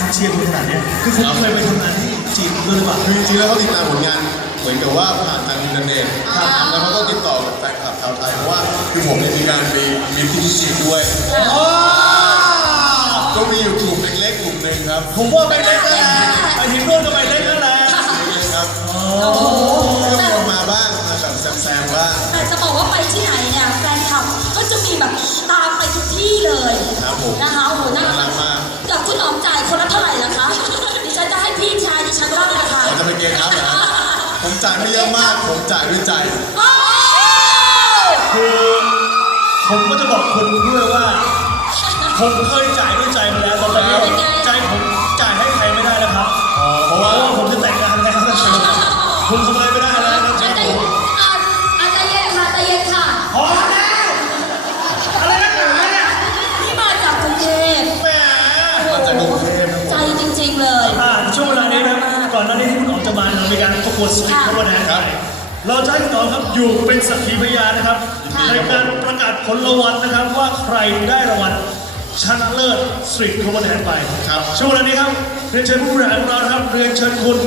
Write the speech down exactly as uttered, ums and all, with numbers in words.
เชียร์คุณขนาดนี้คือคุณเคยไปทำงานที่จีนด้วยหรือเปล่าคือจริงๆแล้วเขาติดตามผลงานเหมือนกับว่าผ่านทางอินเทอร์เน็ตแล้วเขาก็ติดต่อกับแฟนคลับชาวไทยเพราะว่าคือผมเนี่ยมีการไปมีที่จีนด้วยก็มีอยู่กลุ่มเล็กๆกลุ่มหนึ่งครับผมว่าไปเล็กนั่นแหละไปทีมนู้นก็ไปเล็กนั่นแหละเล็กๆครับโอ้โหก็มีออกมาบ้างมาแบบแซมๆบ้างแต่จะบอกว่าไปที่ไหนเนี่ยแฟนคลับก็จะมีแบบตามไปทุกที่เลยครับผมนะคะโอ้โหน่าน่ารัรักกมากกับคุณหอมจ่ายคนละเท่าไหร่ล่ะคะดิฉันจะให้พี่ชายดิฉันว่าราคาเราจะไปเกณฑ์ครับนะผมจ่ายไม่เยอะมากผมจ่ายด้วยใจโอ้ยคือผมก็จะบอกคุณด้วยว่าผมเคยจ่ายด้วยใจมาแล้วตอนนี้ใจผมจ่ายให้ใครไม่ได้แล้วครับเพราะว่าผมจะแต่งงานแล้วนะครับคุณทำอะไรไม่ได้แล้วนะอาจจะอาอาจจะเย็นค่ะใจเย็นค่ะพอแล้วอะไรนักหนาเนี่ยนี่มาจากกรุงเทพแหมมาจากกรุงเทพครับผมใจจริงๆเลยอ่าช่วงเวลานี้นะก่อนหน้านี้ที่คุณออกจะมาเรามีการประกวดสตรีทเข้ามาแทนครับเราจะให้คุณน้องครับอยู่เป็นสักขีพยานนะครับในการประกาศผลรางวัลนะครับว่าใครได้รางวัลชนะเลิศสตรีทเข้ามาแทนไปครับช่วงเวลานี้ครับเรียนเชิญผู้บริหารของเรานะครับเรียนเชิญคุณ